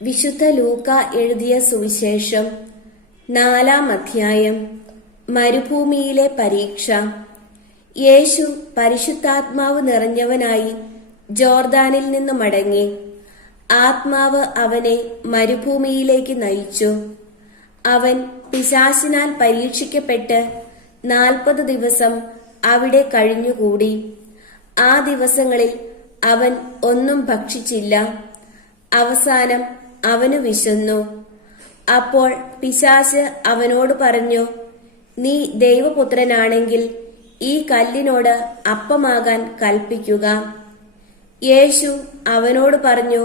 വിശുദ്ധ ലൂക്ക എഴുതിയ സുവിശേഷം 4-ാം അധ്യായം. മരുഭൂമിയിലെ പരീക്ഷ. യേശു പരിശുദ്ധാത്മാവ് നിറഞ്ഞവനായി ജോർദാനിൽ നിന്ന് മടങ്ങി. ആത്മാവ് അവനെ മരുഭൂമിയിലേക്ക് നയിച്ചു. അവൻ പിശാചിനാൽ പരീക്ഷിക്കപ്പെട്ട് 40 ദിവസം അവിടെ കഴിഞ്ഞുകൂടി. ആ ദിവസങ്ങളിൽ അവൻ ഒന്നും ഭക്ഷിച്ചില്ല. അവസാനം അവന് വിശന്നു. അപ്പോൾ പിശാച് അവനോട് പറഞ്ഞു, നീ ദൈവപുത്രനാണെങ്കിൽ ഈ കല്ലിനോട് അപ്പമാകാൻ കൽപ്പിക്കുക. യേശു അവനോട് പറഞ്ഞു,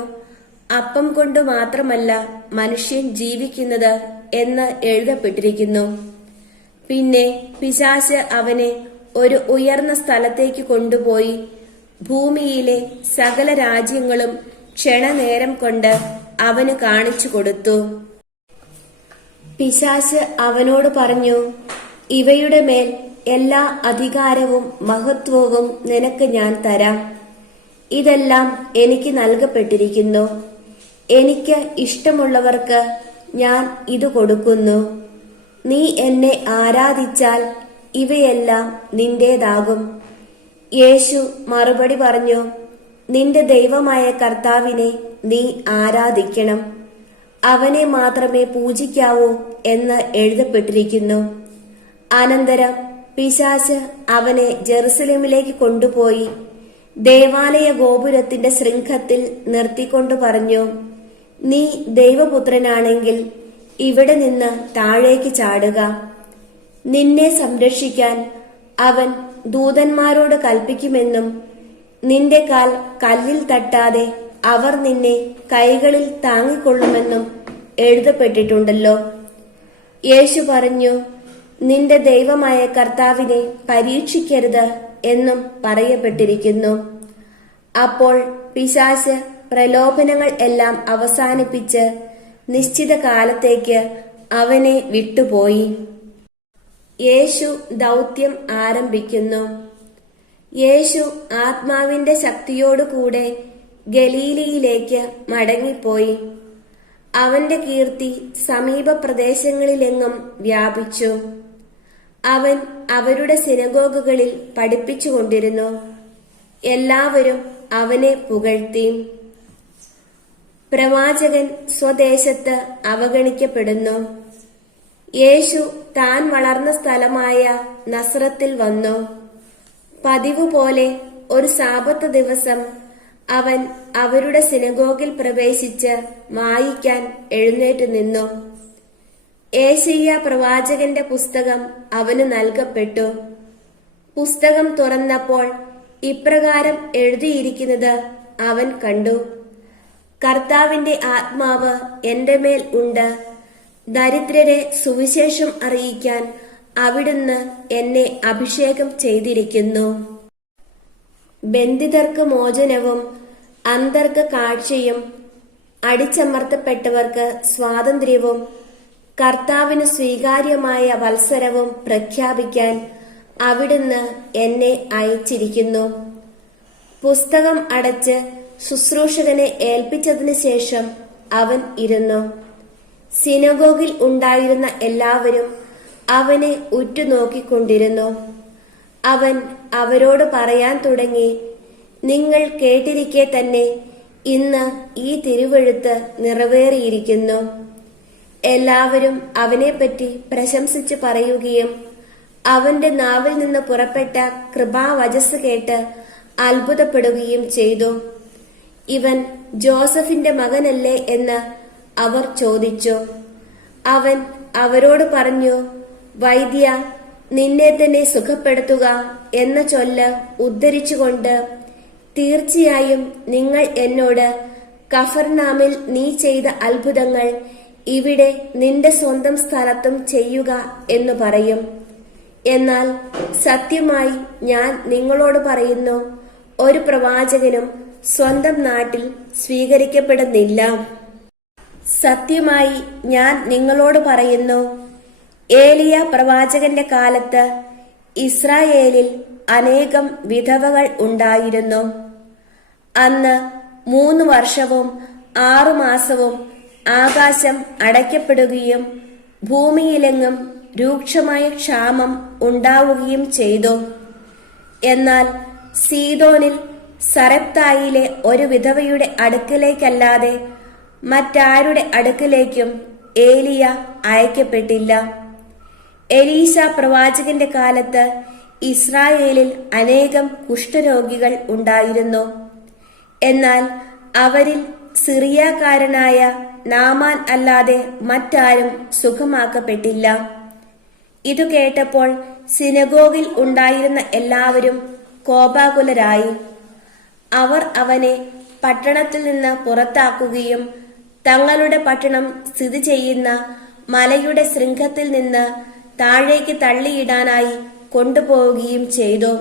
അപ്പം കൊണ്ട് മാത്രമല്ല മനുഷ്യൻ ജീവിക്കുന്നത് എന്ന് എഴുതപ്പെട്ടിരിക്കുന്നു. പിന്നെ പിശാച് അവനെ ഒരു ഉയർന്ന സ്ഥലത്തേക്ക് കൊണ്ടുപോയി ഭൂമിയിലെ സകല രാജ്യങ്ങളും ക്ഷണനേരം കൊണ്ട് അവന് കാണിച്ചു കൊടുത്തു. പിശാച് അവനോട് പറഞ്ഞു, ഇവയുടെ മേൽ എല്ലാ അധികാരവും മഹത്വവും നിനക്ക് ഞാൻ തരാം. ഇതെല്ലാം എനിക്ക് നൽകപ്പെട്ടിരിക്കുന്നു. എനിക്ക് ഇഷ്ടമുള്ളവർക്ക് ഞാൻ ഇത് കൊടുക്കുന്നു. നീ എന്നെ ആരാധിച്ചാൽ ഇവയെല്ലാം നിന്റേതാകും. യേശു മറുപടി പറഞ്ഞു, നിന്റെ ദൈവമായ കർത്താവിനെ നീ ആരാധിക്കണം, അവനെ മാത്രമേ പൂജിക്കാവൂ എന്ന് എഴുതപ്പെട്ടിരിക്കുന്നു. അനന്തരം പിശാച് അവനെ ജെറുസലേമിലേക്ക് കൊണ്ടുപോയി ദേവാലയ ഗോപുരത്തിന്റെ ശൃംഖത്തിൽ നിർത്തിക്കൊണ്ട് പറഞ്ഞു, നീ ദൈവപുത്രനാണെങ്കിൽ ഇവിടെ നിന്ന് താഴേക്ക് ചാടുക. നിന്നെ സംരക്ഷിക്കാൻ അവൻ ദൂതന്മാരോട് കൽപ്പിക്കുമെന്നും നിന്റെ കാൽ കല്ലിൽ തട്ടാതെ അവർ നിന്നെ കൈകളിൽ താങ്ങിക്കൊള്ളുമെന്നും എഴുതപ്പെട്ടിട്ടുണ്ടല്ലോ. യേശു പറഞ്ഞു, നിന്റെ ദൈവമായ കർത്താവിനെ പരീക്ഷിക്കരുത് എന്നും പറയപ്പെട്ടിരിക്കുന്നു. അപ്പോൾ പിശാച് പ്രലോഭനങ്ങൾ എല്ലാം അവസാനിപ്പിച്ച് നിശ്ചിത കാലത്തേക്ക് അവനെ വിട്ടുപോയി. യേശു ദൗത്യം ആരംഭിക്കുന്നു. യേശു ആത്മാവിന്റെ ശക്തിയോടുകൂടെ ഗലീലയിലേക്ക് മടങ്ങിപ്പോയി. അവന്റെ കീർത്തി സമീപ പ്രദേശങ്ങളിലെങ്ങും വ്യാപിച്ചു. അവൻ അവരുടെ സിനഗോഗുകളിൽ പഠിപ്പിച്ചുകൊണ്ടിരുന്നു. എല്ലാവരും അവനെ പുകഴ്ത്തി. പ്രവാചകൻ സ്വദേശത്ത് അവഗണിക്കപ്പെടുന്നു. യേശു താൻ വളർന്ന സ്ഥലമായ നസ്രത്തിൽ വന്നു. പതിവ് പോലെ ഒരു സാബത്ത് ദിവസം അവൻ അവരുടെ സിനഗോഗിൽ പ്രവേശിച്ച് വായിക്കാൻ എഴുന്നേറ്റ് നിന്നു. ഏശയ്യാ പ്രവാചകന്റെ പുസ്തകം അവന് നൽകപ്പെട്ടു. പുസ്തകം തുറന്നപ്പോൾ ഇപ്രകാരം എഴുതിയിരിക്കുന്നത് അവൻ കണ്ടു, കർത്താവിന്റെ ആത്മാവ് എന്റെ മേൽ ഉണ്ട്. ദരിദ്രരെ സുവിശേഷം അറിയിക്കാൻ അവിടുന്ന് എന്നെ അഭിഷേകം ചെയ്തിരിക്കുന്നു. ബന്ധിതർക്ക് മോചനവും അന്ധർക്ക് കാഴ്ചയും അടിച്ചമർത്തപ്പെട്ടവർക്ക് സ്വാതന്ത്ര്യവും കർത്താവിന് സ്വീകാര്യമായ വത്സരവും പ്രഖ്യാപിക്കാൻ അവിടുന്ന് എന്നെ അയച്ചിരിക്കുന്നു. പുസ്തകം അടച്ച് ശുശ്രൂഷകനെ ഏൽപ്പിച്ചതിനു ശേഷം അവൻ ഇരുന്നു. സിനഗോഗിൽ ഉണ്ടായിരുന്ന എല്ലാവരും അവനെ ഉറ്റുനോക്കിക്കൊണ്ടിരുന്നു. അവൻ അവരോട് പറയാൻ തുടങ്ങി, നിങ്ങൾ കേട്ടിരിക്കെ തന്നെ ഇന്ന് ഈ തിരുവെഴുത്ത് നിറവേറിയിരിക്കുന്നു. എല്ലാവരും അവനെപ്പറ്റി പ്രശംസിച്ചു പറയുകയും അവന്റെ നാവിൽ നിന്ന് പുറപ്പെട്ട കൃപാവചസ് കേട്ട് അത്ഭുതപ്പെടുകയും ചെയ്തു. ഇവൻ ജോസഫിന്റെ മകനല്ലേ എന്ന് അവർ ചോദിച്ചു. അവൻ അവരോട് പറഞ്ഞു, വൈദ്യ, നിന്നെ തന്നെ സുഖപ്പെടുത്തുക എന്ന ചൊല്ല് ഉദ്ധരിച്ചുകൊണ്ട്, തീർച്ചയായും നിങ്ങൾ എന്നോട് കഫർനാമിൽ നീ ചെയ്ത അത്ഭുതങ്ങൾ ഇവിടെ നിന്റെ സ്വന്തം സ്ഥലത്തും ചെയ്യുക എന്ന് പറയും. എന്നാൽ സത്യമായി ഞാൻ നിങ്ങളോട് പറയുന്നു, ഒരു പ്രവാചകനും സ്വന്തം നാട്ടിൽ സ്വീകരിക്കപ്പെടുന്നില്ല. സത്യമായി ഞാൻ നിങ്ങളോട് പറയുന്നു, ഏലിയ പ്രവാചകന്റെ കാലത്ത് ഇസ്രായേലിൽ അനേകം വിധവകൾ ഉണ്ടായിരുന്നു. അന്ന് 3 വർഷവും 6 മാസവും ആകാശം അടയ്ക്കപ്പെടുകയും ഭൂമിയിലെങ്ങും രൂക്ഷമായ ക്ഷാമം ഉണ്ടാവുകയും ചെയ്തു. എന്നാൽ സീദോനിൽ സറെപ്തായിലെ ഒരു വിധവയുടെ അടുക്കലേക്കല്ലാതെ മറ്റാരുടെ അടുക്കലേക്കും ഏലിയ അയക്കപ്പെട്ടില്ല. എലീശ പ്രവാചകന്റെ കാലത്ത് ഇസ്രായേലിൽ അനേകം കുഷ്ഠരോഗികൾ ഉണ്ടായിരുന്നു. എന്നാൽ അവരിൽ സിറിയക്കാരനായ നാമാൻ അല്ലാതെ മറ്റാരും സുഖമാക്കപ്പെട്ടില്ല. ഇതു കേട്ടപ്പോൾ സിനഗോഗിൽ ഉണ്ടായിരുന്ന എല്ലാവരും കോപാകുലരായി. അവർ അവനെ പട്ടണത്തിൽ നിന്ന് പുറത്താക്കുകയും തങ്ങളുടെ പട്ടണം സ്ഥിതി ചെയ്യുന്ന മലയുടെ ശൃംഖത്തിൽ നിന്ന് താഴേക്ക് തള്ളിയിടാനായി കൊണ്ടുപോവുകയും ചെയ്തു.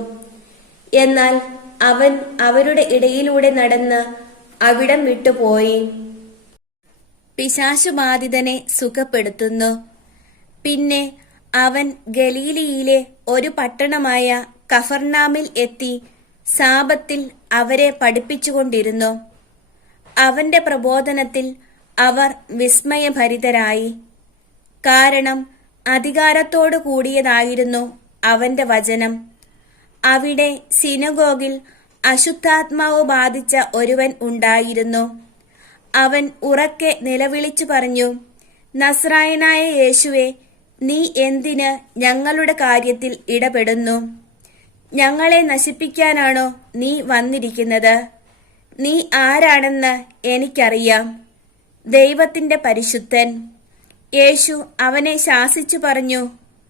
എന്നാൽ അവൻ അവരുടെ ഇടയിലൂടെ നടന്ന് അവിടം വിട്ടുപോയി. പിശാചുബാധിതനെ സുഖപ്പെടുത്തുന്നു. പിന്നെ അവൻ ഗലീലിയിലെ ഒരു പട്ടണമായ കഫർനാമിൽ എത്തി സാബത്തിൽ അവരെ പഠിപ്പിച്ചുകൊണ്ടിരുന്നു. അവന്റെ പ്രബോധനത്തിൽ അവർ വിസ്മയഭരിതരായി. കാരണം അധികാരത്തോടു കൂടിയതായിരുന്നു അവന്റെ വചനം. അവിടെ സിനഗോഗിൽ അശുദ്ധാത്മാവ് ബാധിച്ച ഒരുവൻ ഉണ്ടായിരുന്നു. അവൻ ഉറക്കെ നിലവിളിച്ചു പറഞ്ഞു, നസ്രായനായ യേശുവേ, നീ എന്തിന് ഞങ്ങളുടെ കാര്യത്തിൽ ഇടപെടുന്നു? ഞങ്ങളെ നശിപ്പിക്കാനാണോ നീ വന്നിരിക്കുന്നത്? നീ ആരാണെന്ന് എനിക്കറിയാം, ദൈവത്തിന്റെ പരിശുദ്ധൻ. യേശു അവനെ ശാസിച്ചു പറഞ്ഞു,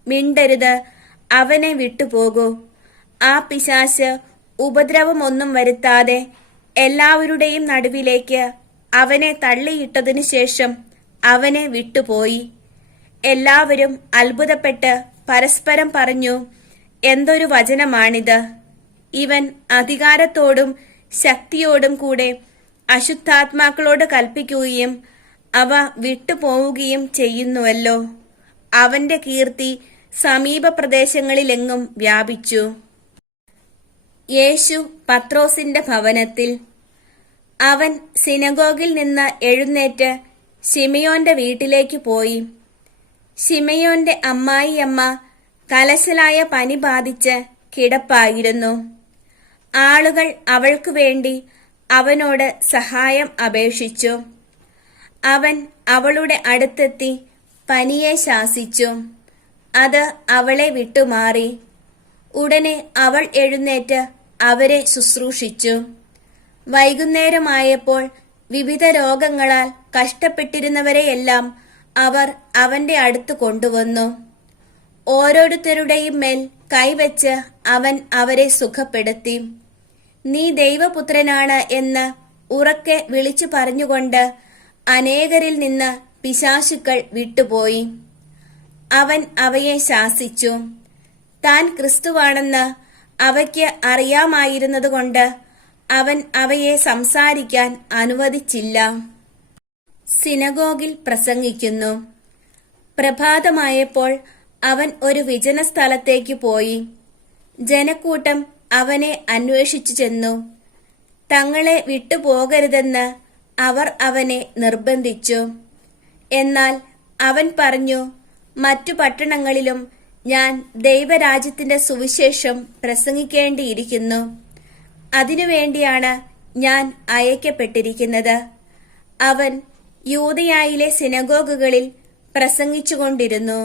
മിണ്ടരുത്, അവനെ വിട്ടുപോകൂ. ആ പിശാച് ഉപദ്രവമൊന്നും വരുത്താതെ എല്ലാവരുടെയും നടുവിലേക്ക് അവനെ തള്ളിയിട്ടതിനു ശേഷം അവനെ വിട്ടുപോയി. എല്ലാവരും അത്ഭുതപ്പെട്ട് പരസ്പരം പറഞ്ഞു, എന്തൊരു വചനമാണിത്! ഇവൻ അധികാരത്തോടും ശക്തിയോടും കൂടെ അശുദ്ധാത്മാക്കളോട് കൽപ്പിക്കുകയും അവ വിട്ടുപോവുകയും ചെയ്യുന്നുവല്ലോ. അവന്റെ കീർത്തി സമീപ പ്രദേശങ്ങളിലെങ്ങും വ്യാപിച്ചു. യേശു പത്രോസിന്റെ ഭവനത്തിൽ. അവൻ സിനഗോഗിൽ നിന്ന് എഴുന്നേറ്റ് ശിമയോന്റെ വീട്ടിലേക്ക് പോയി. ശിമയോന്റെ അമ്മായിയമ്മ കലശലായ പനി ബാധിച്ച് കിടപ്പായിരുന്നു. ആളുകൾ അവൾക്കു വേണ്ടി അവനോട് സഹായം അപേക്ഷിച്ചു. അവൻ അവളുടെ അടുത്തെത്തി പനിയെ ശാസിച്ചു. അത് അവളെ വിട്ടുമാറി. ഉടനെ അവൾ എഴുന്നേറ്റ് അവരെ ശുശ്രൂഷിച്ചു. വൈകുന്നേരമായപ്പോൾ വിവിധ രോഗങ്ങളാൽ കഷ്ടപ്പെട്ടിരുന്നവരെയെല്ലാം അവർ അവന്റെ അടുത്ത് കൊണ്ടുവന്നു. ഓരോരുത്തരുടെയും മേൽ കൈവച്ച് അവൻ അവരെ സുഖപ്പെടുത്തി. നീ ദൈവപുത്രനാണ് എന്ന് ഉറക്കെ വിളിച്ചു പറഞ്ഞുകൊണ്ട് അനേകരിൽ നിന്ന് പിശാചുക്കൾ വിട്ടുപോയി. അവൻ അവയെ ശാസിച്ചു. താൻ ക്രിസ്തുവാണെന്ന് അവയ്ക്ക് അറിയാമായിരുന്നതുകൊണ്ട് അവൻ അവയെ സംസാരിക്കാൻ അനുവദിച്ചില്ല. സിനഗോഗിൽ പ്രസംഗിക്കുന്നു. പ്രഭാതമായപ്പോൾ അവൻ ഒരു വിജന സ്ഥലത്തേക്ക് പോയി. ജനക്കൂട്ടം അവനെ അന്വേഷിച്ചു ചെന്നു. തങ്ങളെ വിട്ടുപോകരുതെന്ന് അവർ അവനെ നിർബന്ധിച്ചു. എന്നാൽ അവൻ പറഞ്ഞു, മറ്റു പട്ടണങ്ങളിലും ഞാൻ ദൈവരാജ്യത്തിന്റെ സുവിശേഷം പ്രസംഗിക്കേണ്ടിയിരിക്കുന്നു. അതിനുവേണ്ടിയാണ് ഞാൻ അയക്കപ്പെട്ടിരിക്കുന്നത്. അവൻ യൂദയായിലെ സിനഗോഗുകളിൽ പ്രസംഗിച്ചുകൊണ്ടിരുന്നു.